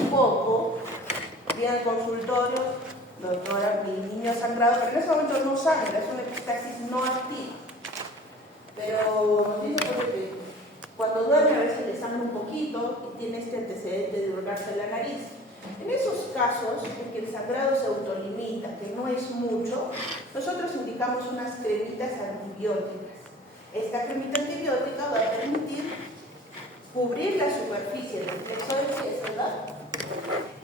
un poco, viene al consultorio, doctora, mi niño ha sangrado, pero en ese momento no sangra, es una epistaxis no activa. Pero nos dice que cuando duerme a veces le sangra un poquito y tiene este antecedente de hurgarse la nariz. En esos casos, en que el sangrado se autolimita, que no es mucho, nosotros indicamos unas cremitas antibióticas. Esta cremita antibiótica va a permitir cubrir la superficie del plexo del pie, ¿verdad?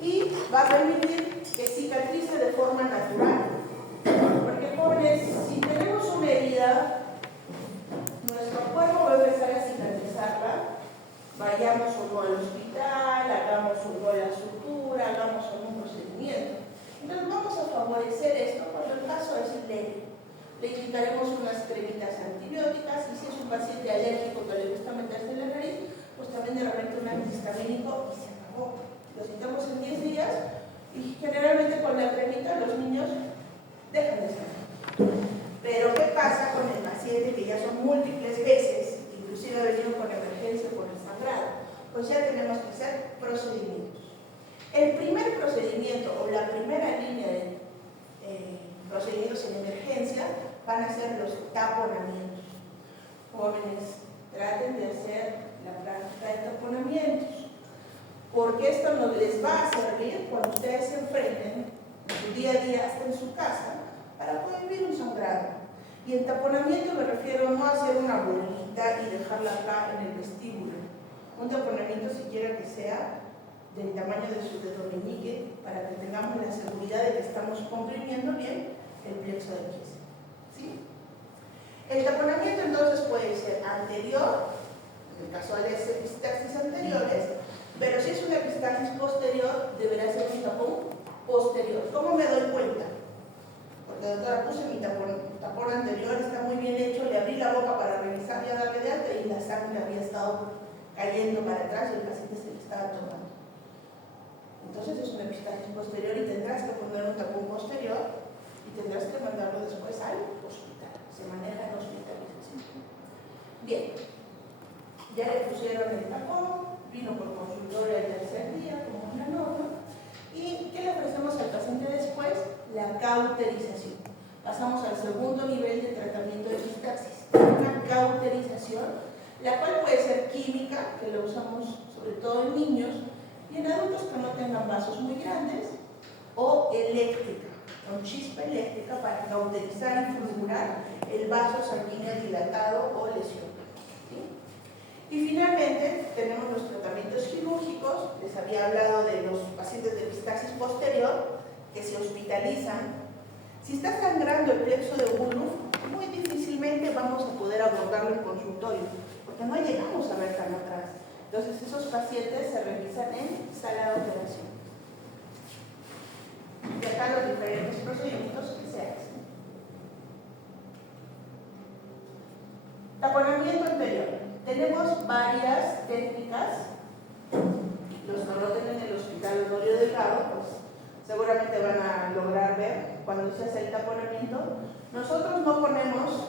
Y va a permitir que cicatrice de forma natural. Porque, jóvenes, si tenemos una herida, nuestro cuerpo va a empezar a cicatrizarla, vayamos o no al hospital, hagamos o no la sutura, hagamos o no un procedimiento. Entonces vamos a favorecer esto cuando el caso es leve. Le indicaremos unas cremitas antibióticas y si es un paciente alérgico que le gusta meterse en la nariz, pues también de repente un antihistamínico y se acabó. Lo citamos en 10 días y generalmente con la cremita los niños dejan de estar. Pero ¿qué pasa con el paciente que ya son múltiples veces, inclusive ha venido con emergencia por el sangrado? Pues ya tenemos que hacer procedimientos. El primer procedimiento o la primera línea de procedimientos en emergencia van a ser los taponamientos. Jóvenes, traten de hacer la práctica de taponamientos, porque esto nos les va a servir cuando ustedes se enfrenten en su día a día, hasta en su casa, para prohibir un sangrado. Y en taponamiento me refiero no a hacer una bolita y dejarla acá en el vestíbulo. Un taponamiento siquiera que sea del tamaño de su dedo meñique, para que tengamos la seguridad de que estamos comprimiendo bien el plexo del pie. ¿Sí? El taponamiento entonces puede ser anterior, en el caso de las epistaxis anteriores, pero si es una epistaxis posterior, deberá ser un tapón posterior. ¿Cómo me doy cuenta? Porque, doctora, puse mi tapón anterior, está muy bien hecho, le abrí la boca para revisar y a darle de alta y la sangre había estado cayendo para atrás y el paciente se le estaba tomando. Entonces es una epistaxis posterior y tendrás que poner un tapón posterior y tendrás que mandarlo después al hospital. Se maneja en hospitalización. Bien, ya le pusieron el tapón, vino por consultorio el tercer día, como es la norma. ¿Y qué le ofrecemos al paciente después? La cauterización. Pasamos al segundo nivel de tratamiento de epistaxis, una cauterización, la cual puede ser química, que lo usamos sobre todo en niños, y en adultos que no tengan vasos muy grandes, o eléctrica, con chispa eléctrica para cauterizar y fulgurar el vaso sanguíneo dilatado o lesionado. ¿Sí? Y finalmente tenemos los tratamientos quirúrgicos. Les había hablado de los pacientes de epistaxis posterior que se hospitalizan. Si está sangrando el plexo de Woodruff, muy difícilmente vamos a poder abordarlo en consultorio, porque no llegamos a ver tan atrás. Entonces esos pacientes se revisan en sala de operación. Y acá los diferentes procedimientos que se hacen. Taponamiento anterior. Tenemos varias técnicas. Los que no tienen en el hospital Osorio Delgado, pues seguramente van a lograr ver cuando se hace el taponamiento. Nosotros no ponemos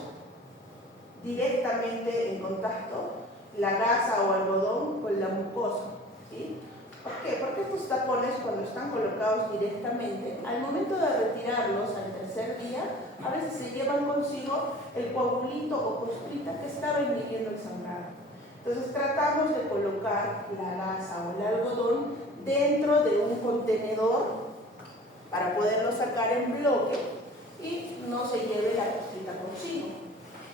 directamente en contacto la gasa o algodón con la mucosa. ¿Sí? ¿Por qué? Porque estos tapones, cuando están colocados directamente, al momento de retirarlos al tercer día, a veces se llevan consigo el coagulito o costrita que estaba inhibiendo el sangrado. Entonces tratamos de colocar la gasa o el algodón dentro de un contenedor para poderlo sacar en bloque y no se lleve la costrita consigo.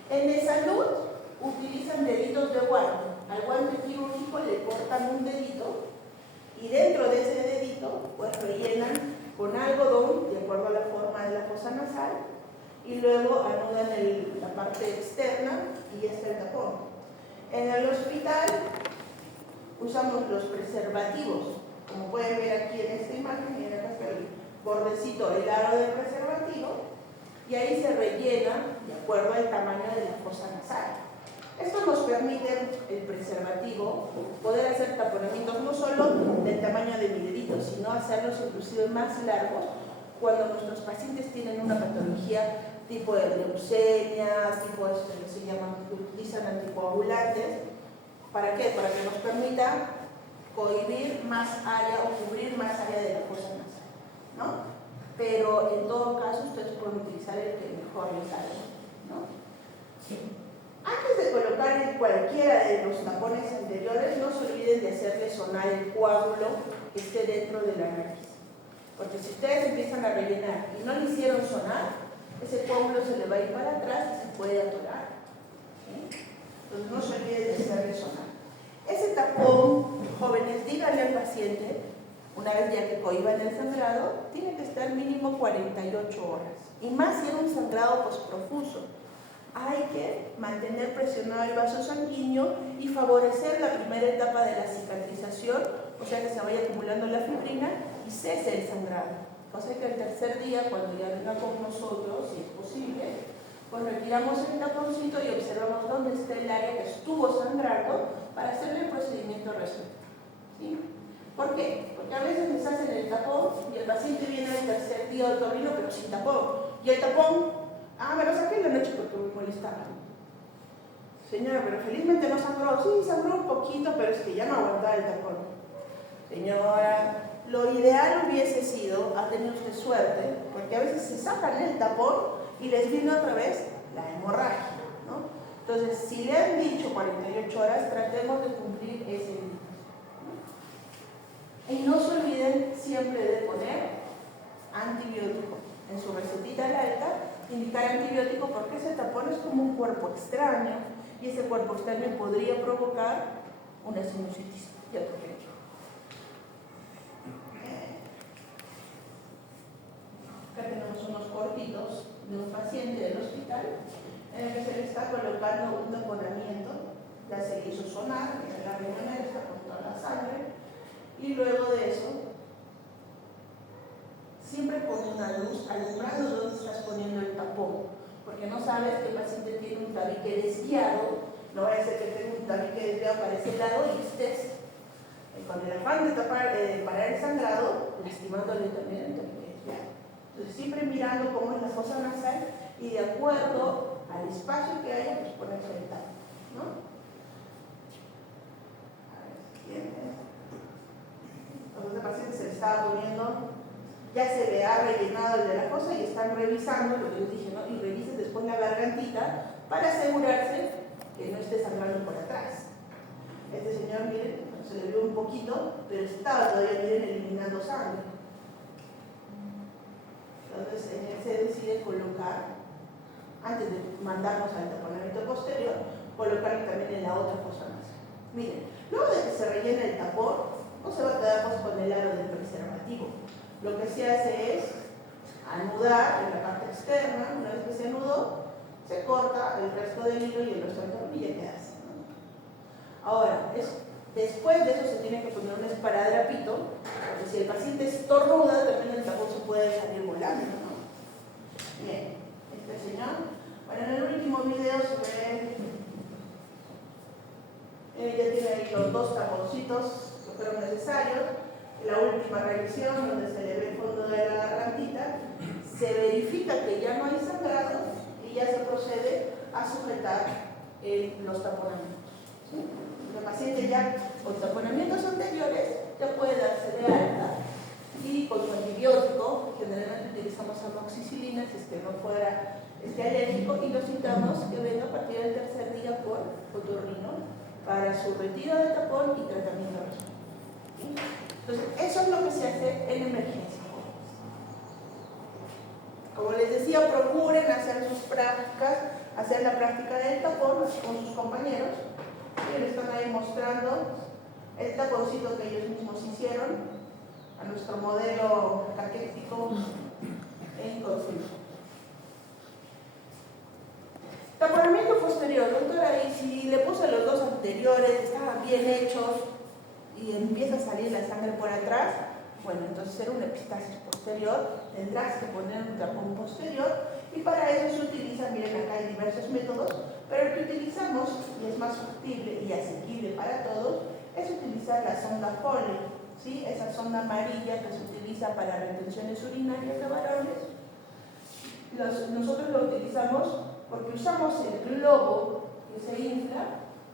En el salud utilizan deditos de guante. Al guante quirúrgico le cortan un dedito y dentro de ese dedito pues rellenan con algodón de acuerdo a la forma de la fosa nasal y luego anudan la parte externa y ya está el tapón. En el hospital usamos los preservativos, como pueden ver aquí en esta imagen, miren acá está el bordecito, el aro del preservativo, y ahí se rellena de acuerdo al tamaño de la fosa nasal. Esto nos permite, el preservativo, poder hacer taponamientos no solo del tamaño de mi dedito, sino hacerlos inclusive más largos cuando nuestros pacientes tienen una patología tipo de leucemia, tipo que se llaman, que utilizan anticoagulantes. ¿Para qué? Para que nos permita cohibir más área o cubrir más área de la fosa nasal, ¿no? Pero en todo caso ustedes pueden utilizar el que mejor les salga, ¿no? Antes de colocar cualquiera de los tapones anteriores, no se olviden de hacerle sonar el coágulo que esté dentro de la nariz. Porque si ustedes empiezan a rellenar y no le hicieron sonar, ese coágulo se le va a ir para atrás y se puede atorar, ¿sí? Entonces no se olviden de hacerle sonar. Ese tapón, jóvenes, díganle al paciente, una vez ya que cohiban el sangrado, tiene que estar mínimo 48 horas. Y más si era un sangrado posprofuso. Hay que mantener presionado el vaso sanguíneo y favorecer la primera etapa de la cicatrización, o sea que se vaya acumulando la fibrina y cese el sangrado. Cosa que el tercer día, cuando ya venga con nosotros, si es posible, pues retiramos el taponcito y observamos dónde está el área que estuvo sangrando para hacerle el procedimiento respectivo, ¿sí? ¿Por qué? Porque a veces les hacen el tapón y el paciente viene al tercer día al otorrino pero sin tapón. Y el tapón, me lo saqué en la noche porque me molestaba. Señora, pero felizmente no sangró. Sí, sangró un poquito, pero es que ya no aguantaba el tapón. Señora, lo ideal hubiese sido, ha tenido usted suerte, porque a veces se sacan el tapón y les viene otra vez la hemorragia, ¿no? Entonces, si le han dicho 48 horas, tratemos de cumplir ese límite. Y no se olviden siempre de poner antibiótico. En su recetita de alta, indicar antibiótico porque ese tapón es como un cuerpo extraño y ese cuerpo extraño podría provocar una sinusitis y atrofia. Acá tenemos unos cortitos de un paciente del hospital en el que se le está colocando un taponamiento, ya se le hizo sonar, en la riñonera está con toda la sangre, y luego de eso siempre pon una luz alumbrando donde estás poniendo el tapón, porque no sabes que el paciente tiene un tabique desviado, no vaya a ser que tenga un tabique desviado para ese lado y estés con el afán de parar el sangrado, lastimándole también el tabique desviado. Entonces siempre mirando cómo es la fosa nasal y de acuerdo al espacio que haya, pues ponerse el tapón, ¿no? A ver si tienes. Entonces el paciente se le estaba poniendo, ya se le ha rellenado el de la fosa y están revisando lo que les dije, ¿no? Y revisen después la gargantita para asegurarse que no esté sangrando por atrás. Este señor, miren, se le vio un poquito, pero estaba todavía, miren, eliminando sangre. Entonces él se decide colocar, antes de mandarnos al taponamiento posterior, colocarlo también en la otra fosa nasal. Miren, luego de que se rellene el tapón, no se va a quedar pues con el aro del preservativo. Lo que se hace es anudar en la parte externa. Una vez que se anudó, se corta el resto del hilo y el resto del tornillo y queda así, ¿no? Ahora, después de eso se tiene que poner un esparadrapito, porque si el paciente estornuda, también el tapón se puede salir volando, ¿no? Bien, este señor. Bueno, en el último video se ve, ya tiene ahí los dos taponcitos que fueron necesarios. La última revisión, donde se le ve el fondo de la gargantita, se verifica que ya no hay sangrado y ya se procede a sujetar los taponamientos, ¿sí? El paciente ya con taponamientos anteriores ya puede darse de alta y con su antibiótico, generalmente utilizamos amoxicilina si es que no fuera alérgico, y lo citamos que venga a partir del tercer día por otorrino para su retiro de tapón y tratamiento respiratorio, ¿sí? Entonces, eso es lo que se hace en emergencia. Como les decía, procuren hacer sus prácticas, hacer la práctica del tapón con sus compañeros. Y les están ahí mostrando el taponcito que ellos mismos hicieron a nuestro modelo caquético en consulta. Taponamiento posterior, doctora, y si le puse los dos anteriores, estaban bien hechos y empieza a salir la sangre por atrás, bueno, entonces era una epistasis posterior, tendrás que poner un tapón posterior, y para eso se utiliza, miren acá hay diversos métodos, pero el que utilizamos, y es más factible y asequible para todos, es utilizar la sonda Foley, ¿sí? Esa sonda amarilla que se utiliza para retenciones urinarias de varones. Nosotros lo utilizamos porque usamos el globo que se infla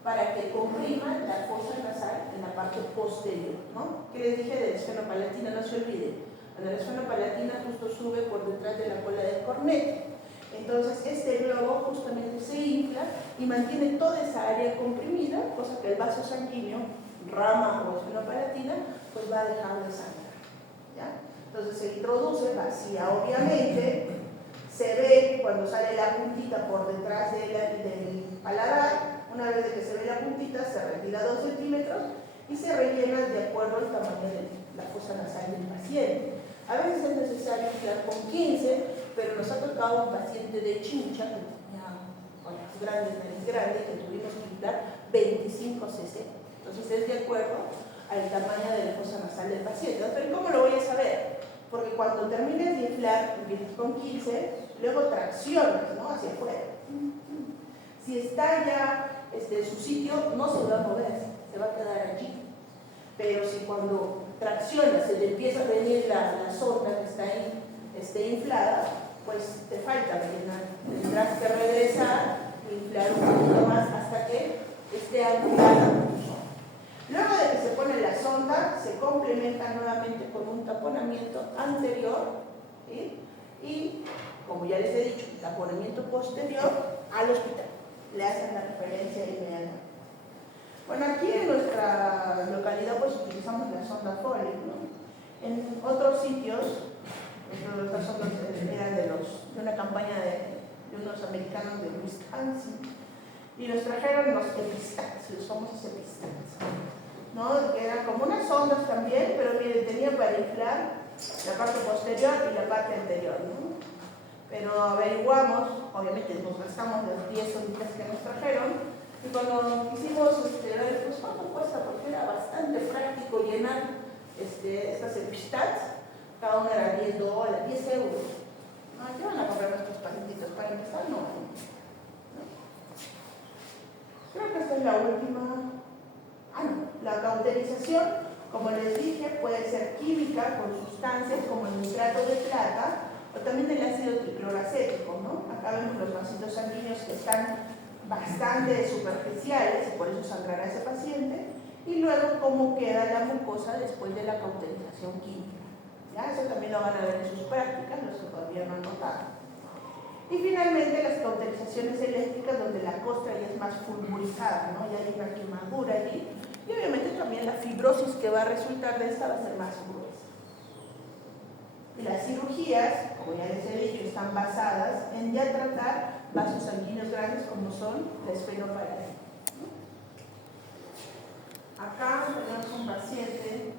para que comprima la fosa nasal en la parte posterior, ¿no? ¿Qué les dije de la esfenopalatina? No se olviden. La esfenopalatina justo sube por detrás de la cola del cornete. Entonces este globo justamente se infla y mantiene toda esa área comprimida, cosa que el vaso sanguíneo, rama o esfenopalatina, pues va a dejar de sangrar, ¿ya? Entonces se introduce vacía, obviamente, se ve cuando sale la puntita por detrás del paladar. Una vez que se ve la puntita, se retira 2 centímetros y se rellena de acuerdo al tamaño de la fosa nasal del paciente. A veces es necesario inflar con 15, pero nos ha tocado un paciente de Chincha que tenía orejas grandes, nariz grande, que tuvimos que inflar 25 cc. Entonces es de acuerdo al tamaño de la fosa nasal del paciente. Pero ¿cómo lo voy a saber? Porque cuando termines de inflar, empiezas con 15, luego traccionas, ¿no? Hacia afuera. Si está ya en su sitio, no se va a mover, se va a quedar allí. Pero si cuando traccionas, se le empieza a venir la sonda que está ahí inflada, pues te falta rellenar. Tendrás que regresar e inflar un poquito más hasta que esté anclada. Luego de que se pone la sonda, se complementa nuevamente con un taponamiento anterior, ¿sí? Y, como ya les he dicho, taponamiento posterior al hospital. Le hacen la referencia inmediata. Bueno, aquí en nuestra localidad pues utilizamos la sonda Foley, ¿no? En otros sitios, estas sondas eran de una campaña de unos americanos de Wisconsin, y nos trajeron los epistats, los famosos epistats, ¿no? Que eran como unas sondas también, pero miren, tenían para inflar la parte posterior y la parte anterior, ¿no? Pero averiguamos, obviamente nos gastamos las 10 horitas que nos trajeron, y cuando quisimos ver, pues cuánto cuesta, porque era bastante práctico llenar estas epistats, cada una era $10, 10 euros. ¿Qué van a comprar nuestros pacientitos? Para empezar, no. Creo que esta es la última. La cauterización, como les dije, puede ser química con sustancias como el nitrato de plata o también el ácido tricloracético, ¿no? Acá vemos los vasitos sanguíneos que están bastante superficiales y por eso sangrará ese paciente, y luego cómo queda la mucosa después de la cauterización química. ¿Ya? Eso también lo van a ver en sus prácticas, los que todavía no han notado. Y finalmente las cauterizaciones eléctricas, donde la costra ya es más fulgurizada, ¿no? Ya hay una quemadura allí, y obviamente también la fibrosis que va a resultar de esta va a ser más gruesa. Y las cirugías, como ya les he dicho, están basadas en ya tratar vasos sanguíneos grandes como son la esfenopalatina. Acá tenemos un paciente.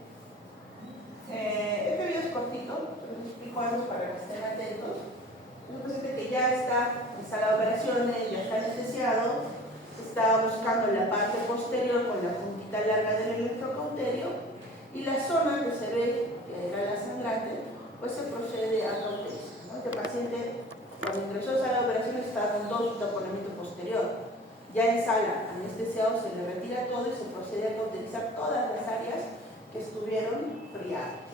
Este video es cortito, les explico algo para que estén atentos. Es un paciente que ya está en sala de operaciones, ya está anestesiado, se está buscando la parte posterior con la puntita larga del electrocauterio, y la zona que se ve, que era la sangrante, pues se procede a cauterizar, ¿no? Este paciente, cuando ingresó a sala de operaciones, estaba con todo su taponamiento posterior. Ya en sala, anestesiado, se le retira todo y se procede a cauterizar todas las áreas que estuvieron friadas.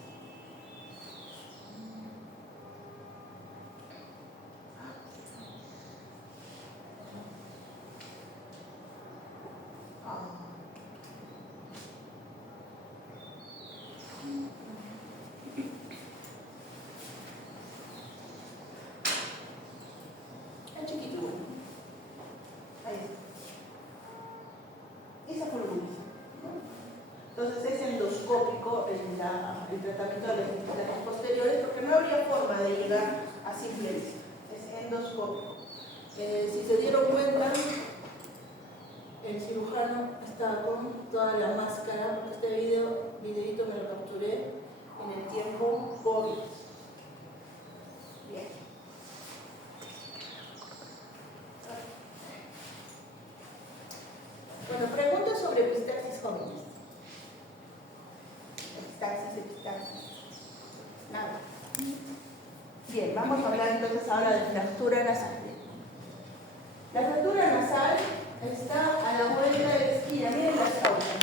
Es chiquito, ahí está. Esa fue la evolución, ¿no? Entonces es endoscópico el tratamiento de las instalaciones posteriores, porque no habría forma de llegar a simple vista. Es endoscópico. Si se dieron cuenta, el cirujano está con toda la máscara, porque este videito me lo capturé en el tiempo COVID. Bien. Bueno, preguntas sobre epistaxis hominis. Epistaxis. Nada. Bien, vamos a hablar entonces ahora de fractura nasal. La fractura nasal está a la vuelta de la esquina. Miren las causas.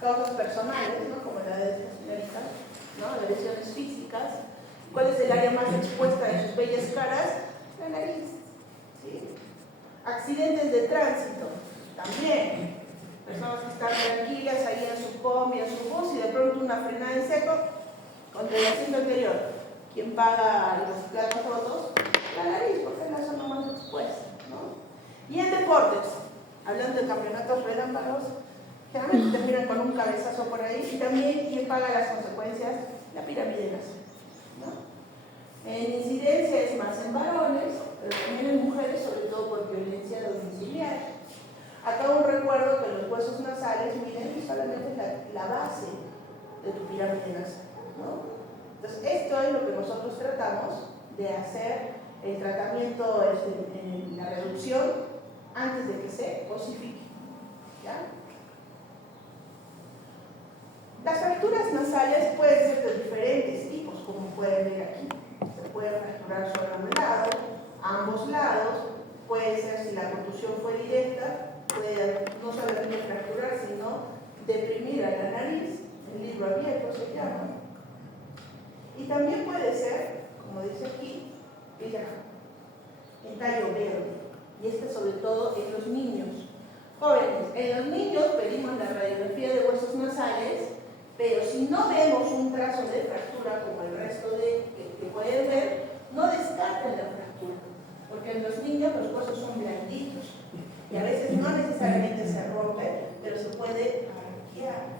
Causas personales, ¿no? Como la de esta señorita, ¿no? De lesiones físicas. ¿Cuál es el área más expuesta de sus bellas caras? La nariz. ¿Sí? Accidentes de tránsito. También, personas que están tranquilas ahí en su combi, en su bus, y de pronto una frenada en seco contra el asiento anterior. ¿Quién paga los platos rotos? La nariz, porque es la zona más expuesta, ¿no? Y en deportes, hablando de campeonatos relámpagos, generalmente terminan con un cabezazo por ahí, y también quién paga las consecuencias, la pirámide de Maslow, ¿no? En incidencia es más en varones, pero también en mujeres, sobre todo por violencia domiciliaria. Acá un recuerdo que los huesos nasales, miren, solamente es la base de tu pirámide nasal, ¿no? Entonces, esto es lo que nosotros tratamos de hacer el tratamiento, en la reducción, antes de que se cosifique, ¿ya? Las fracturas nasales pueden ser de diferentes tipos, como pueden ver aquí. Se puede fracturar solo a un lado, a ambos lados, puede ser, si la contusión fue directa, puede no solamente fracturar, sino deprimir a la nariz, el libro abierto se llama. Y también puede ser, como dice aquí, el tallo verde. Y sobre todo en los niños jóvenes. En los niños pedimos la radiografía de huesos nasales, pero si no vemos un trazo de fractura como el resto que pueden ver, no descarten la fractura, porque en los niños los huesos son blanditos y a veces no necesariamente se rompe, pero se puede arquear.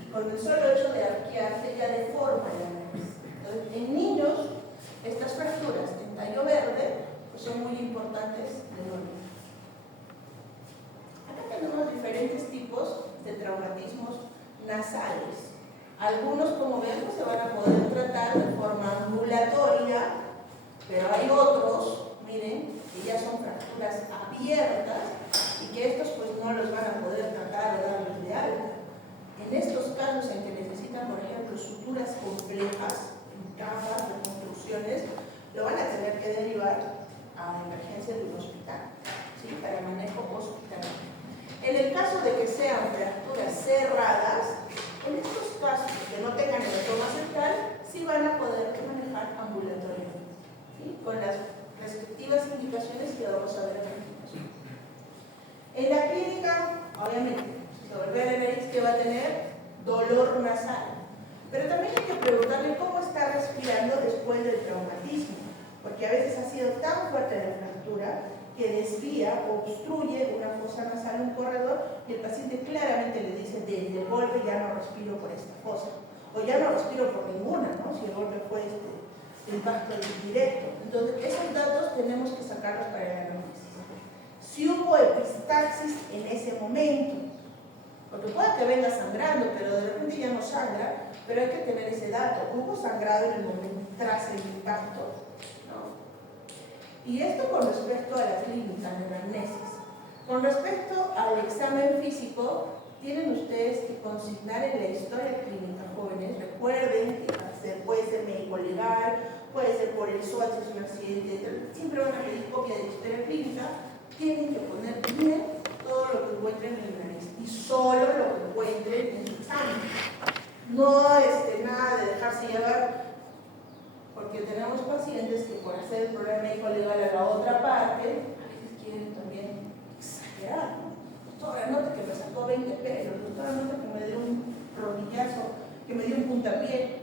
Y con el solo hecho de arquearse ya deforma la nariz. Entonces, en niños, estas fracturas en tallo verde pues son muy importantes de no olvidar. Acá tenemos diferentes tipos de traumatismos nasales. Algunos, como vemos, se van a poder tratar de forma ambulatoria, pero hay otros, miren, que ya son fracturas abiertas y que estos pues no los van a poder tratar o darles de alta. En estos casos en que necesitan, por ejemplo, suturas complejas, en capas, reconstrucciones, lo van a tener que derivar a emergencia de un hospital, ¿sí? Para manejo hospitalario. En el caso de que sean fracturas cerradas, en estos casos que no tengan hematoma central, sí van a poder manejar ambulatoriamente, ¿sí? Con las respectivas indicaciones que vamos a ver a continuación. En la clínica, obviamente, si se golpea la nariz, que va a tener dolor nasal. Pero también hay que preguntarle cómo está respirando después del traumatismo, porque a veces ha sido tan fuerte la fractura que desvía o obstruye una fosa nasal, un corredor, y el paciente claramente le dice: desde el golpe ya no respiro por esta fosa, o ya no respiro por ninguna, ¿no? Si el golpe fue el impacto directo. Entonces, esos datos tenemos que sacarlos para el análisis. Si hubo epistaxis en ese momento, porque puede que venga sangrando, pero de repente ya no sangra, pero hay que tener ese dato. Hubo sangrado en el momento tras el impacto, ¿no? Y esto con respecto a la clínica, en la anamnesis. Con respecto al examen físico, tienen ustedes que consignar en la historia clínica, jóvenes. Recuerden que puede ser médico legal, puede ser por el SWOT, si es un accidente, siempre van a pedir copia de la historia clínica. Tienen que poner bien todo lo que encuentren en la nariz y solo lo que encuentren en su examen. No nada de dejarse llevar, porque tenemos pacientes que por hacer el problema médico legal a la otra parte, a veces quieren también exagerar, ¿no? Doctora, nota que me sacó 20 pelos, doctora, nota que me dio un rodillazo, que me dio un puntapié.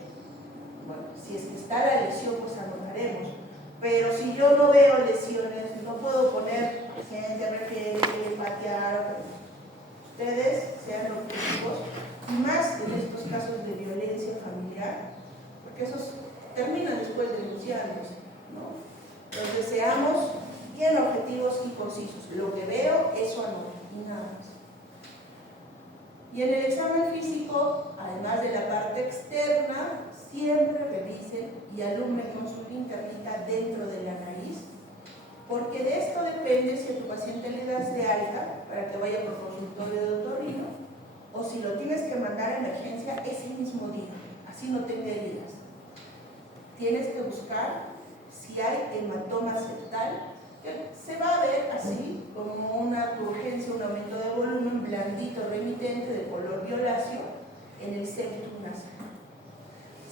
Bueno, si es que está la lesión, pues anotaremos. Pero si yo no veo lesiones, no puedo poner paciente, refiere, patear. Ustedes sean objetivos, más en estos casos de violencia familiar, porque esos terminan después denunciándose, ¿no? Entonces seamos bien objetivos y concisos. Lo que veo, eso anoto, y nada más. Y en el examen físico, además de la parte externa, siempre revisen y alumnen con su linternita dentro de la nariz, porque de esto depende si a tu paciente le das de alta para que vaya por consultorio de otorrino, o si lo tienes que mandar a emergencia ese mismo día, así no tenga heridas. Tienes que buscar si hay hematoma septal, que se va a ver así, como una turgencia, un aumento de volumen blandito, remitente, de color violáceo, en el septum nasal.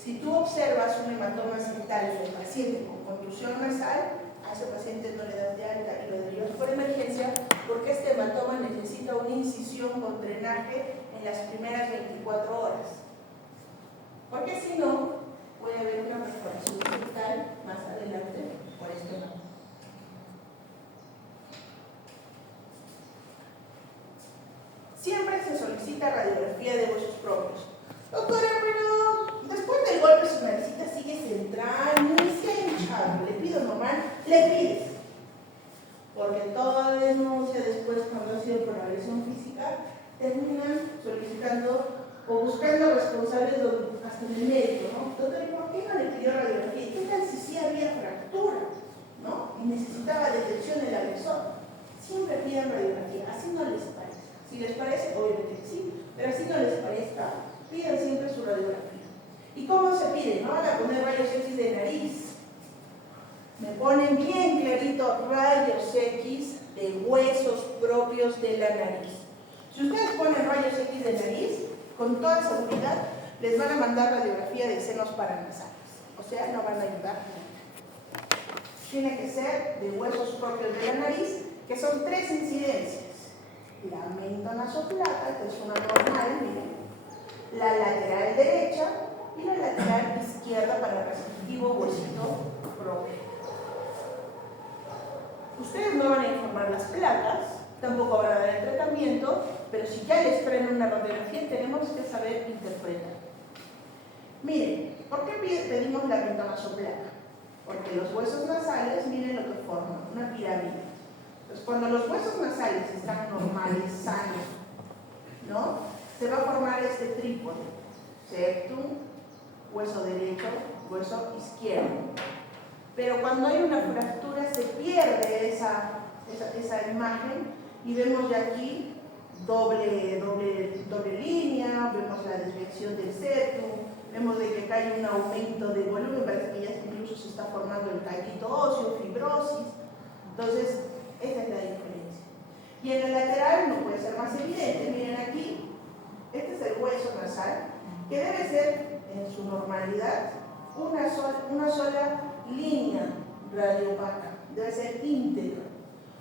Si tú observas un hematoma septal en el paciente con contusión nasal, a ese paciente no le das de alta y lo derivas por emergencia porque este hematoma necesita una incisión con drenaje en las primeras 24 horas. Porque si no, puede haber una perforación septal más adelante por este hematoma. Siempre se solicita radiografía de huesos propios. Doctora, pero después del golpe su naricita sigue central, ni se ha hinchado, le pido normal, le pides. Porque toda denuncia después, cuando ha sido por agresión física, terminan solicitando o buscando responsables hasta en el médico, ¿no? Doctora, ¿por qué no le pidió radiografía? ¿Qué tal si sí había fractura, ¿no? Y necesitaba detección del agresor. Siempre pidan radiografía, así no les parece. Si les parece, obviamente que sí, pero así no les parezca, pidan siempre su radiografía. ¿Y cómo se pide? No van a poner rayos X de nariz. Me ponen bien clarito rayos X de huesos propios de la nariz. Si ustedes ponen rayos X de nariz, con toda seguridad les van a mandar radiografía de senos paranasales. O sea, no van a ayudar. Tiene que ser de huesos propios de la nariz, que son 3 incidencias. La mentonasoplaca, que es una normal, miren, la lateral derecha y la lateral izquierda para el respectivo huesito propio. Ustedes no van a informar las placas, tampoco van a dar el tratamiento, pero si ya les traen una radiografía, tenemos que saber interpretar. Miren, ¿por qué pedimos la mentonasoplaca? Porque los huesos nasales, miren lo que forman, una pirámide. Entonces, cuando los huesos nasales están normales, sanos, ¿no? Se va a formar este trípode, septum, hueso derecho, hueso izquierdo. Pero cuando hay una fractura se pierde esa imagen y vemos ya aquí doble línea, vemos la desviación del septum, vemos de que acá hay un aumento de volumen, parece que ya incluso se está formando el callito óseo, fibrosis. Entonces, esa es la diferencia. Y en el lateral no puede ser más evidente. Miren aquí, este es el hueso nasal, que debe ser, en su normalidad, una sola línea radiopaca. Debe ser íntegro.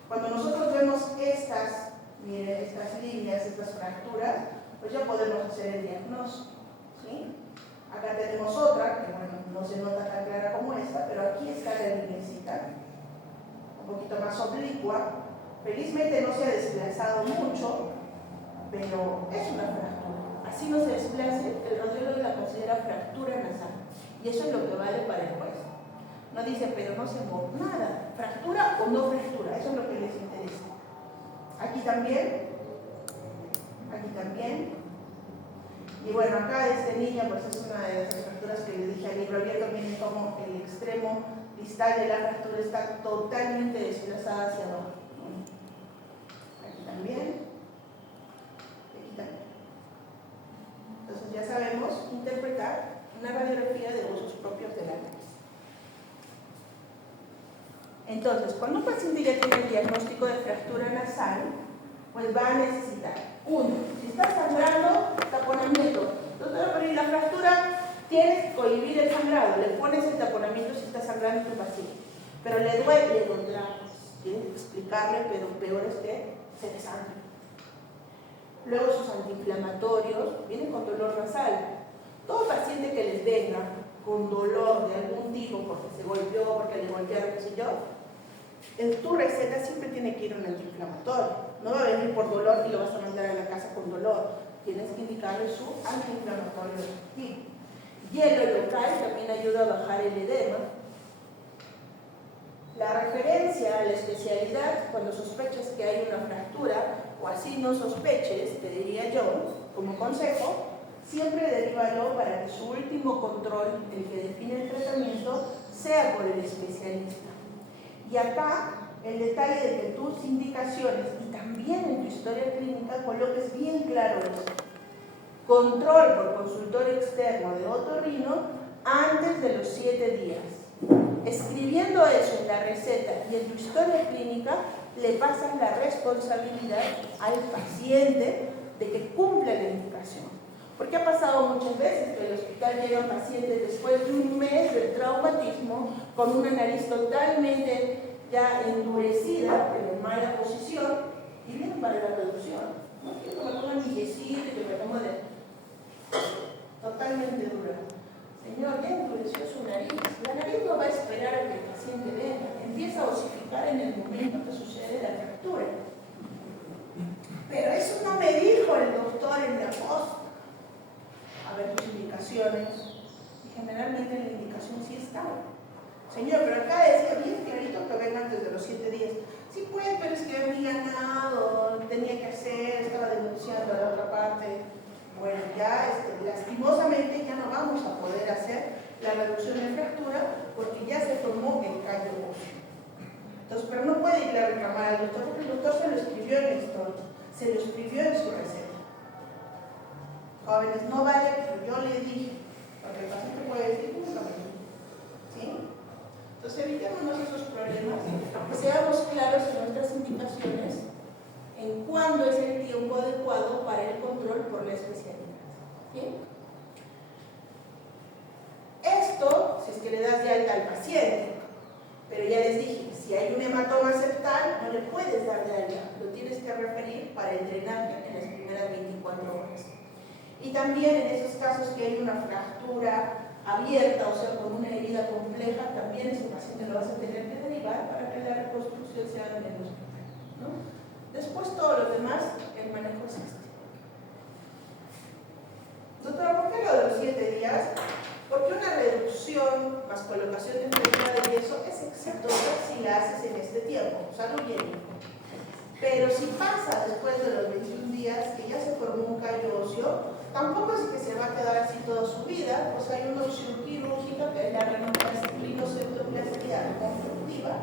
Cuando nosotros vemos estas, miren, estas líneas, estas fracturas, pues ya podemos hacer el diagnóstico. ¿Sí? Acá tenemos otra, que bueno, no se nota tan clara como esta, pero aquí está la linecita, un poquito más oblicua. Felizmente no se ha desplazado mucho, pero es una fractura. Así no se desplace, el radiólogo la considera fractura nasal. Y eso es lo que vale para el juez. No dice, pero no se mueve nada. ¿Fractura o no fractura? Eso es lo que les interesa. Aquí también. Aquí también. Y bueno, acá este niño pues es una de las fracturas que les dije al libro abierto. Miren cómo el extremo distal de la fractura está totalmente desplazada hacia abajo. Aquí también. Aquí también. Entonces ya sabemos interpretar una radiografía de huesos propios de la nariz. Entonces, cuando un paciente ya tiene el diagnóstico de fractura nasal, pues va a necesitar, uno, si está sangrando, taponamiento. Doctora, pero ¿y la fractura? Tienes que cohibir el sangrado, le pones el taponamiento si está sangrando tu paciente. Pero le duele, le dolerá. Tienes que explicarle, pero peor es que se desangre. Luego sus antiinflamatorios vienen con dolor nasal. Todo paciente que les venga con dolor de algún tipo, porque se golpeó, porque le golpearon, qué sé yo, en tu receta siempre tiene que ir un antiinflamatorio. No va a venir por dolor y lo vas a mandar a la casa con dolor. Tienes que indicarle su antiinflamatorio respectivo. Hielo local también ayuda a bajar el edema. La referencia a la especialidad, cuando sospechas que hay una fractura, o así no sospeches, te diría yo, como consejo, siempre derívalo para que su último control, el que define el tratamiento, sea por el especialista. Y acá, el detalle de que tus indicaciones y también en tu historia clínica coloques bien claro eso. Control por consultor externo de otorrino antes de los 7 días. Escribiendo eso en la receta y en tu historia clínica, le pasas la responsabilidad al paciente de que cumpla la indicación. Porque ha pasado muchas veces que al hospital llegan pacientes después de un mes del traumatismo con una nariz totalmente ya endurecida, en mala posición, y vienen para la reducción. No quiero que me pongan mi yesito y que me pongan totalmente dura. Señor, ya endureció su nariz. La nariz no va a esperar a que el paciente venga. Empieza a osificar en el momento que sucede la fractura. Pero eso no me dijo el doctor en la post. A ver tus indicaciones. Y generalmente en la indicación sí está. Señor, pero acá decía bien clarito que venga antes de los 7 días. Sí puede, pero es que había ganado, tenía que hacer, estaba denunciando a la otra parte. Bueno, ya lastimosamente ya no vamos a poder hacer la reducción de fractura porque ya se formó el callo óseo. Entonces, pero no puede ir a reclamar al doctor porque el doctor se lo escribió en esto, se lo escribió en su receta. Jóvenes, no vale, pero yo le dije, porque el paciente puede decir, nunca me dijo. ¿Sí? Entonces, evitémonos esos problemas, seamos claros en nuestras indicaciones en cuándo es el tiempo adecuado para el control por la especialidad. ¿Sí? Esto, si es que le das de alta al paciente, pero ya les dije, si hay un hematoma septal, no le puedes dar de alta, lo tienes que referir para el drenaje en las primeras 24 horas. Y también en esos casos que hay una fractura abierta, o sea, con una herida compleja, también ese paciente lo vas a tener que derivar para que la reconstrucción se haga en el hospital, ¿no? Después, todo lo demás, el manejo es este. Doctora, ¿por qué lo de los 7 días? Porque una reducción más colocación de enfermedad de yeso es exitosa si la haces en este tiempo, salud y higiene. Pero si pasa después de los 21 días que ya se formó un callo óseo, tampoco es que se va a quedar así toda su vida, pues hay una opción quirúrgica que es la rinoplastia constructiva,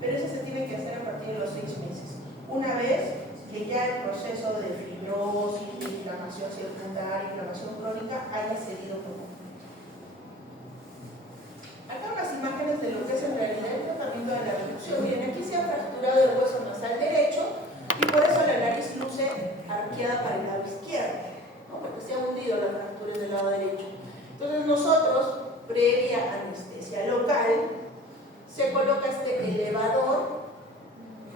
pero eso se tiene que hacer a partir de los 6 meses. Una vez que ya el proceso de fibrosis, de inflamación secundaria, inflamación crónica haya seguido por completo. Acá unas imágenes de lo que es en realidad el tratamiento de la reducción. Miren, aquí se ha fracturado el hueso nasal derecho y por eso la nariz luce arqueada para el lado izquierdo, ¿no? Porque se ha hundido la fractura del lado derecho. Entonces nosotros, previa anestesia local, se coloca este elevador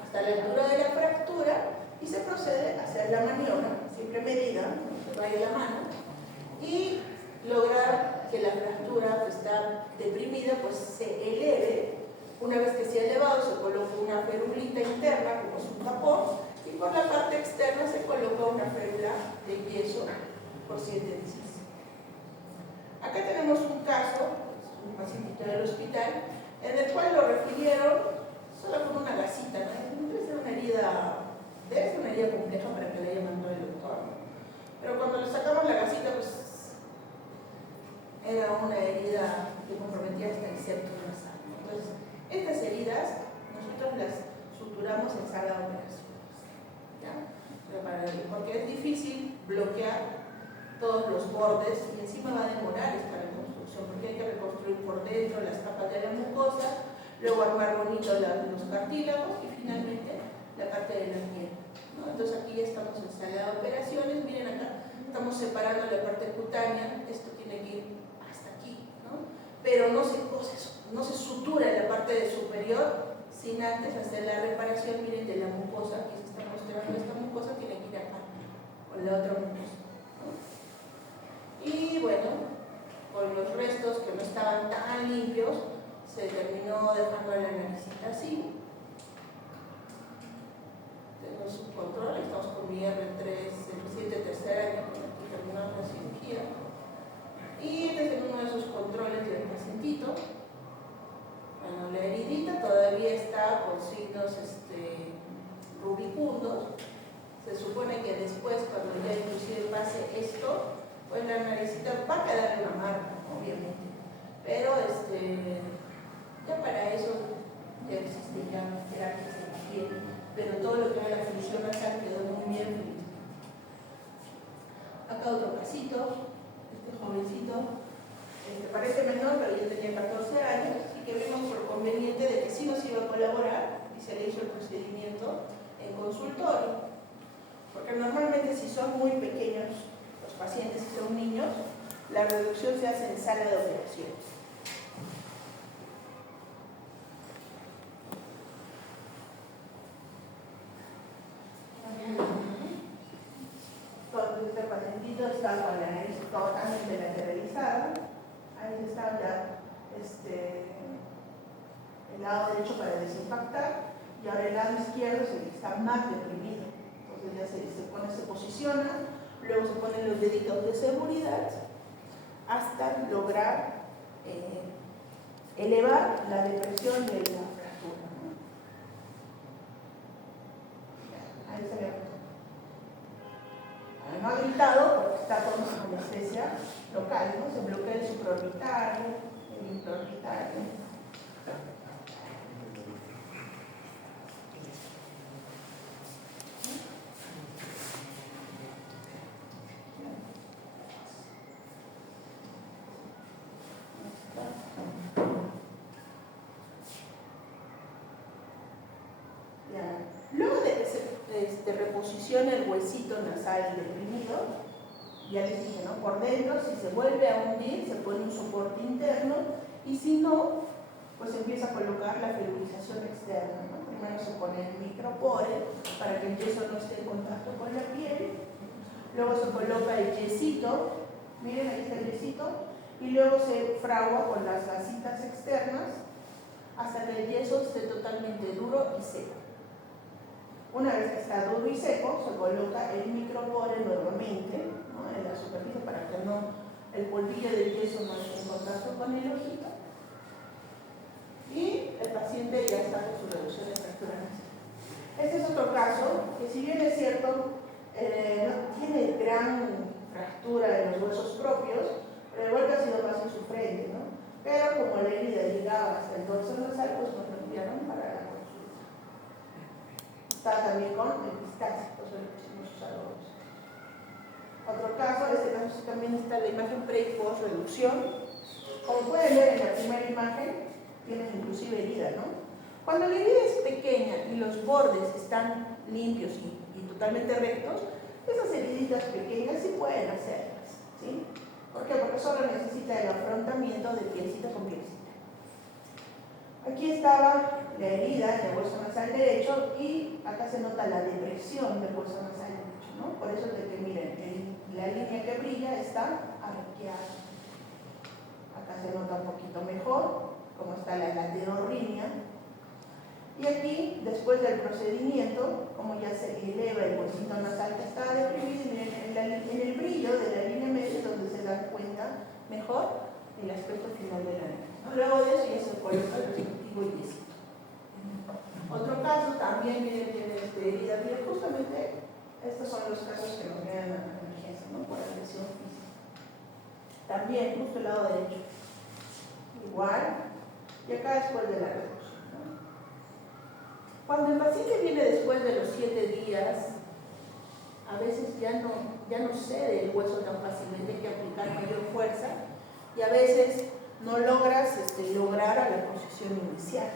hasta la altura de la fractura y se procede a hacer la maniobra, simple medida, se vaya la mano, y lograr que la fractura que está deprimida pues se eleve. Una vez que se ha elevado se coloca una ferulita interna como es un tapón y por la parte externa se coloca una férula de yeso por 7 días. Acá tenemos un caso, un paciente del hospital, en el cual lo refirieron solo con una gasita, ¿no? Debe ser una herida compleja para que le haya mandado el doctor. Pero cuando le sacamos la gasita, pues era una herida que comprometía hasta el septo nasal. Entonces, estas heridas nosotros las suturamos en sala de operaciones, ¿ya? Porque es difícil bloquear todos los bordes y encima va a demorar esta reconstrucción, porque hay que reconstruir por dentro las capas de la mucosa, luego armar bonito los cartílagos y finalmente la parte de la piel, ¿no? Entonces aquí ya estamos en sala de operaciones. Miren acá, estamos separando la parte cutánea, esto tiene que ir pero no se sutura en la parte superior sin antes hacer la reparación. Miren, de la mucosa, aquí se está mostrando esta mucosa, tiene que ir acá, con la otra mucosa, ¿no? Y bueno, con los restos que no estaban tan limpios, se terminó dejando la naricita así. Tenemos un control, estamos con mi R3, el paciente tercer año, aquí terminamos la cirugía. Y este es uno de esos controles del pacientito. Bueno, la heridita todavía está con signos rubicundos. Se supone que después, cuando ya inclusive pase esto, pues la naricita va a quedar en la marca, obviamente. Pero ya para eso ya existe terapias en la piel. Pero todo lo que era la función nasal quedó muy bien. Acá otro casito. Jovencito, parece menor, pero yo tenía 14 años, y que vimos por conveniente de que sí nos iba a colaborar y se le hizo el procedimiento en consultorio. Porque normalmente si son muy pequeños los pacientes, si son niños, la reducción se hace en sala de operaciones. estaba con la nariz totalmente lateralizada, ahí estaba ya el lado derecho para desimpactar, y ahora el lado izquierdo es el que está más deprimido. Entonces ya se posiciona, luego se ponen los deditos de seguridad hasta lograr elevar la depresión de la fractura, ¿no? Ahí se ve. No ha gritado porque está con anestesia local, ¿no? Se bloquea el supraorbitario, el intraorbitario. Luego de que se reposiciona el huesito nasal deprimido, ya les dije, ¿no? Por dentro, si se vuelve a hundir, se pone un soporte interno, y si no, pues empieza a colocar la ferulización externa, ¿no? Primero se pone el micropore para que el yeso no esté en contacto con la piel, luego se coloca el yesito, miren ahí está el yesito, y luego se fragua con las gasitas externas hasta que el yeso esté totalmente duro y seco. Una vez que está duro y seco, se coloca el micropore nuevamente, ¿no? En la superficie para que el polvillo del yeso no esté en contacto con el ojito. Y el paciente ya está con su reducción de fractura nasal. Este es otro caso que, si bien es cierto, no tiene gran fractura en los huesos propios, pero igual que ha sido más en su frente, ¿no? Pero como la herida llegaba hasta el dorso nasal, pues nos lo enviaron para la consulta. Está también con epistaxis, pues le pusimos sus adornos. Otro caso, este caso también está la imagen pre y post reducción. Como pueden ver en la primera imagen, tiene inclusive herida, ¿no? Cuando la herida es pequeña y los bordes están limpios y totalmente rectos, esas heriditas pequeñas sí pueden hacerlas, ¿sí? ¿Por qué? Porque solo necesita el afrontamiento de pielcita con pielcita. Aquí estaba la herida en el hueso nasal derecho y acá se nota la depresión del hueso nasal derecho, ¿no? Por eso es de que miren, la línea que brilla está arqueada. Acá se nota un poquito mejor cómo está la laterorrinea. Y aquí, después del procedimiento, como ya se eleva el huesito nasal que está deprimido, miren, en el brillo de la línea media es donde se dan cuenta mejor el aspecto final de la línea, ¿no? Luego de eso ya se coloca el respectivo yesito. Otro caso también, miren, tiene herida. Miren, justamente estos son los casos que nos vienen a la emergencia, ¿no? Por agresión física. También, justo el lado derecho. Igual, y acá después de la reducción, ¿no? Cuando el paciente viene después de los 7 días, a veces ya no cede el hueso tan fácilmente, hay que aplicar mayor fuerza, y a veces no logras lograr a la posición inicial.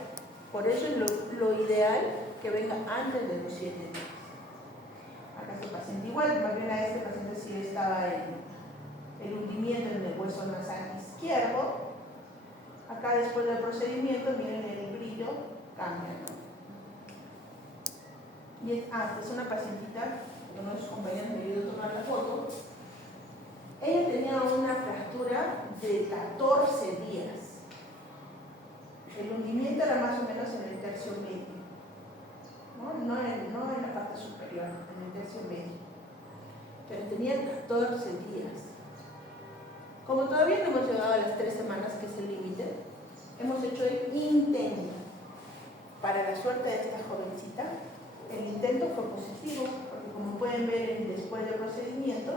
Por eso es lo ideal que venga antes de los 7 días. Acá este paciente igual, más bien a este paciente sí estaba el hundimiento en el hueso nasal izquierdo. Acá después del procedimiento, miren, el brillo cambia, ¿no? Y esta es una pacientita, que uno de sus compañeros me ayudó a tomar la foto. Ella tenía una fractura de 14 días. El hundimiento era más o menos en el tercio medio, no en la parte superior, en el tercio medio. Pero tenía 14 días. Como todavía no hemos llegado a las 3 semanas, que es el límite, hemos hecho el intento. Para la suerte de esta jovencita, el intento fue positivo, porque como pueden ver después del procedimiento,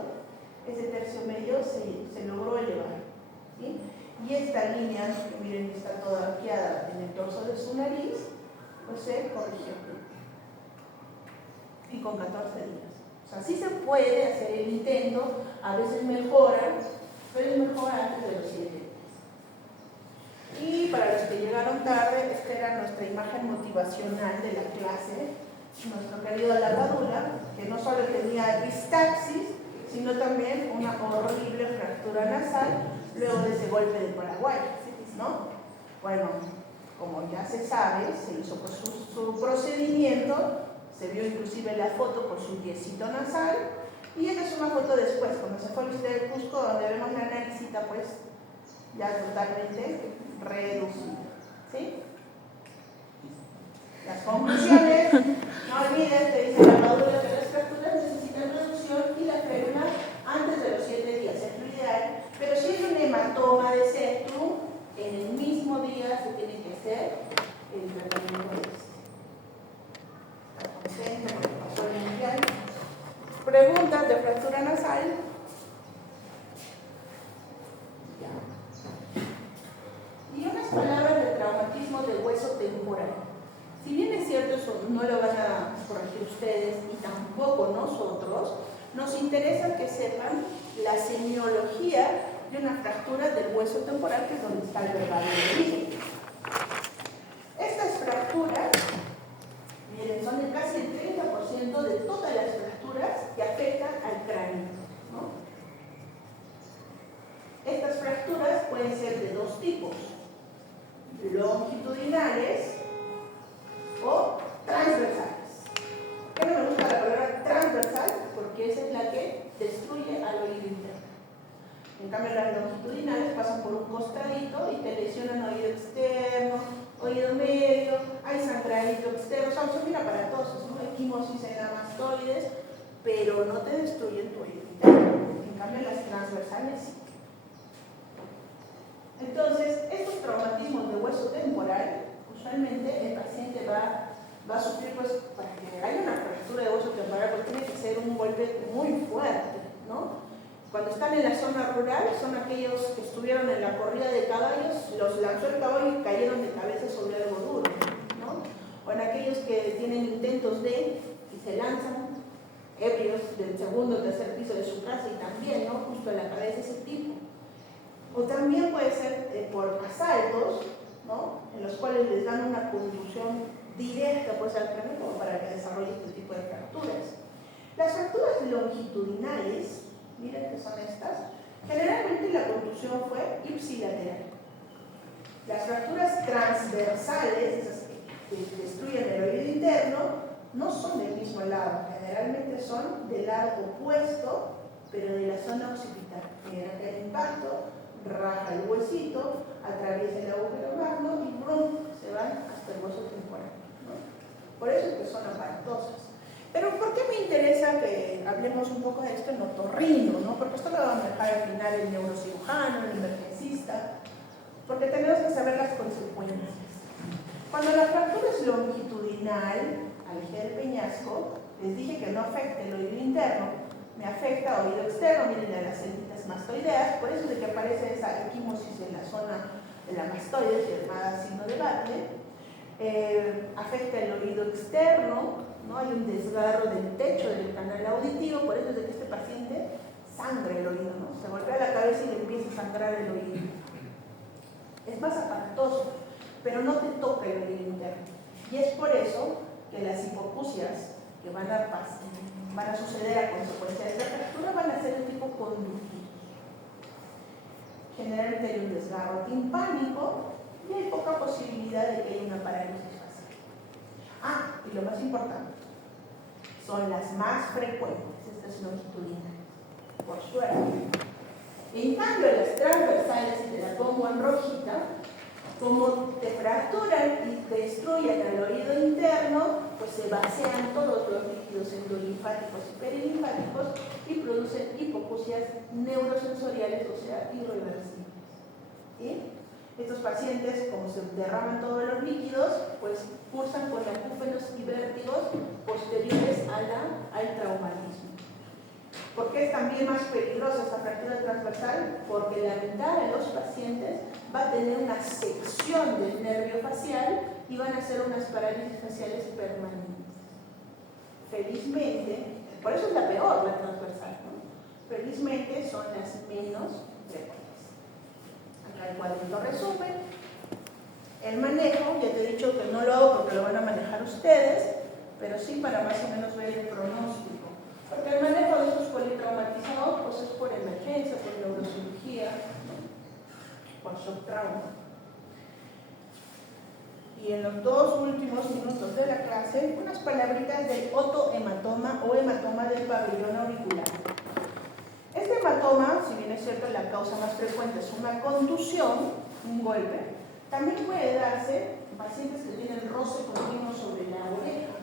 ese tercio medio se logró elevar, ¿sí? Y esta línea, que miren está toda arqueada en el dorso de su nariz, pues se corrigió. Y con 14 días. O sea, sí se puede hacer el intento, a veces mejora, pero es mejor antes de los 7 días. Y para los que llegaron tarde, esta era nuestra imagen motivacional de la clase. Nuestro querido Larradura, que no solo tenía epistaxis, sino también una horrible fractura nasal luego de ese golpe de Paraguay, ¿no? Bueno, como ya se sabe, se hizo por su procedimiento, se vio inclusive la foto por su yesito nasal, Y esta es una foto después, cuando se fue usted al Cusco, donde vemos la naricita, pues, ya totalmente reducida. ¿Sí? Las conclusiones, no olvides, te dice la madura de las fracturas necesitan reducción y la férula antes de los 7 días, es lo ideal, pero si hay un hematoma de septum, en el mismo día se tiene que hacer el tratamiento de este. ¿Está consciente porque pasó el mundial? Preguntas de fractura nasal. Y unas palabras de traumatismo de hueso temporal. Si bien es cierto, eso no lo van a corregir ustedes y tampoco nosotros, nos interesa que sepan la semiología de una fractura del hueso temporal, que es donde está el verdadero origen. Estas fracturas, miren, son casi el 30% de todas las fracturas que afectan al cráneo, ¿no? Estas fracturas pueden ser de dos tipos: longitudinales o transversales. ¿Por qué no me gusta la palabra transversal? Porque esa es la que destruye al oído interno. En cambio, las longitudinales pasan por un costadito y te lesionan oído externo, oído medio, hay sangradito externo, son bien aparatosos, ¿no? Equimosis edemastoides, pero no te destruyen tu oído interno. En cambio, las transversales sí. Entonces, estos traumatismos de hueso temporal, usualmente el paciente va a sufrir, pues, para que haya una fractura de hueso temporal, porque tiene que ser un golpe muy fuerte, ¿no? Cuando están en la zona rural, son aquellos que estuvieron en la corrida de caballos, los lanzó el caballo y cayeron de cabeza sobre algo duro, ¿no? O en aquellos que tienen intentos de, y se lanzan ebrios del segundo o tercer piso de su casa y también, ¿no? Justo en la cabeza, ese tipo. O también puede ser por asaltos, ¿no? En los cuales les dan una contusión directa, pues, al cráneo, como para que desarrolle este tipo de fracturas. Las fracturas longitudinales, miren que son estas, generalmente la contusión fue ipsilateral. Las fracturas transversales, esas que destruyen el oído interno, no son del mismo lado, generalmente son del lado opuesto, pero de la zona occipital. Miren que el impacto raja el huesito, atraviesa el agujero magno y ¡brum!, se van hasta el hueso temporal, ¿no? Por eso es que son aparatosas. Pero ¿por qué me interesa que hablemos un poco de esto en otorrino, ¿no? Porque esto lo va a manejar al final el neurocirujano, el emergencista, porque tenemos que saber las consecuencias. Cuando la fractura es longitudinal, al eje del peñasco, les dije que no afecta el oído interno, me afecta oído externo, miren a las celditas mastoideas, por eso es de que aparece esa equimosis en la zona de la mastoides, llamada signo de Bartlett. Afecta el oído externo, ¿no? Hay un desgarro del techo del canal auditivo, por eso es de que este paciente sangra el oído, ¿no? Se golpea la cabeza y le empieza a sangrar el oído. Es más aparatoso, pero no te toca el oído interno. Y es por eso que las hipoacusias que van a suceder a consecuencia de esta fractura van a ser de tipo conductivo. Generalmente hay un desgarro timpánico y hay poca posibilidad de que haya una parálisis facial. Y lo más importante, son las más frecuentes, estas longitudinales, por suerte. En cambio, las transversales, y te la pongo en rojita, como te fracturan y destruyen el oído interno, pues se vacían todos los líquidos endolinfáticos y perilinfáticos y producen hipoacusias neurosensoriales, o sea, irreversibles. ¿Sí? Estos pacientes, como se derraman todos los líquidos, pues cursan con acúfenos y vértigos posteriores al traumatismo. ¿Por qué es también más peligrosa esta fractura transversal? Porque la mitad de los pacientes va a tener una sección del nervio facial y van a hacer unas parálisis faciales permanentes. Felizmente, por eso es la peor, la transversal, ¿no? Felizmente son las menos frecuentes. Acá el cuadrito resumen. El manejo, ya te he dicho que no lo hago porque lo van a manejar ustedes, pero sí para más o menos ver el pronóstico. Porque el manejo de estos politraumatizados pues es por emergencia, por neurocirugía, ¿no? Por shock trauma. y en los 2 últimos minutos de la clase unas palabritas del otohematoma o hematoma del pabellón auricular. Este hematoma, si bien es cierto la causa más frecuente es una contusión, un golpe, también puede darse en pacientes que tienen roce continuo sobre la oreja,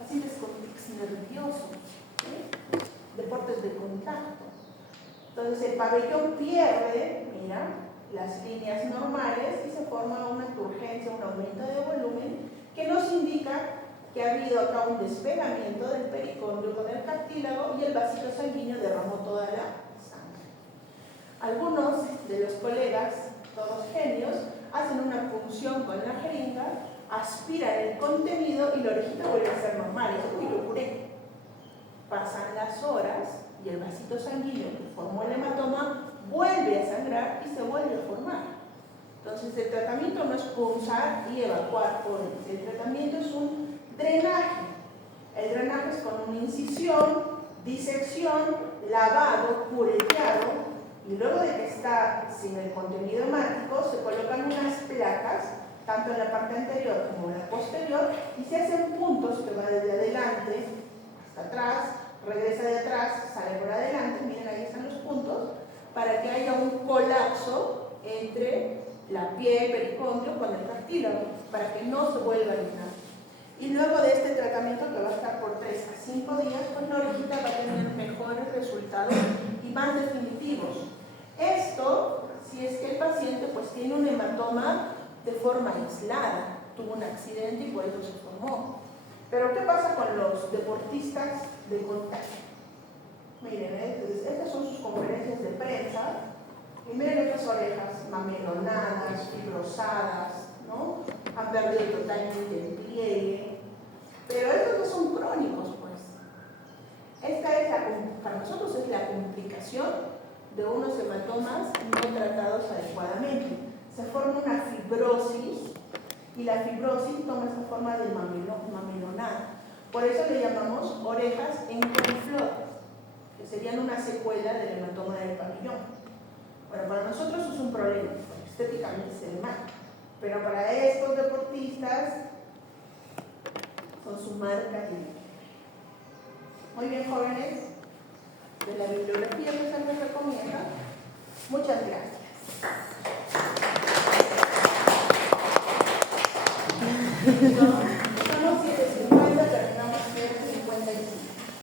pacientes con tics nerviosos, deportes de contacto. Entonces el pabellón pierde, mira, las líneas normales y se forma una turgencia, un aumento de volumen que nos indica que ha habido acá un despegamiento del pericondrio con el cartílago y el vasito sanguíneo derramó toda la sangre. Algunos de los colegas, todos genios, hacen una punción con la jeringa, aspiran el contenido y la orejita vuelve a ser normal. Eso es lo curé. Pasan las horas y el vasito sanguíneo que formó el hematoma vuelve a sangrar y se vuelve a formar. Entonces el tratamiento no es punzar y evacuar poros. El tratamiento es un drenaje. El drenaje es con una incisión, disección, lavado, pureteado, y luego de que está sin el contenido hemático se colocan unas placas, tanto en la parte anterior como en la posterior, y se hacen puntos que van desde adelante hasta atrás, regresa de atrás, sale por adelante, miren ahí están los puntos, para que haya un colapso entre la piel, pericondrio con el cartílago, para que no se vuelva a llenar. Y luego de este tratamiento, que va a estar por 3 a 5 días, pues la orejita va a tener mejores resultados y más definitivos. Esto, si es que el paciente pues tiene un hematoma de forma aislada, tuvo un accidente y por eso se formó. Pero ¿qué pasa con los deportistas de contacto? Miren, estas son sus conferencias de prensa, y miren estas orejas mamelonadas, fibrosadas, ¿no? Han perdido totalmente el pliegue, pero estos no son crónicos, pues. Esta es para nosotros es la complicación de unos hematomas no tratados adecuadamente. Se forma una fibrosis, y la fibrosis toma esta forma de mamelonada. Por eso le llamamos orejas en coliflor, que serían una secuela del hematoma del pabellón. Bueno, para nosotros es un problema, porque estéticamente se ve mal, pero para estos deportistas son su marca. Muy bien, jóvenes, de la bibliografía que se les recomienda. Muchas gracias.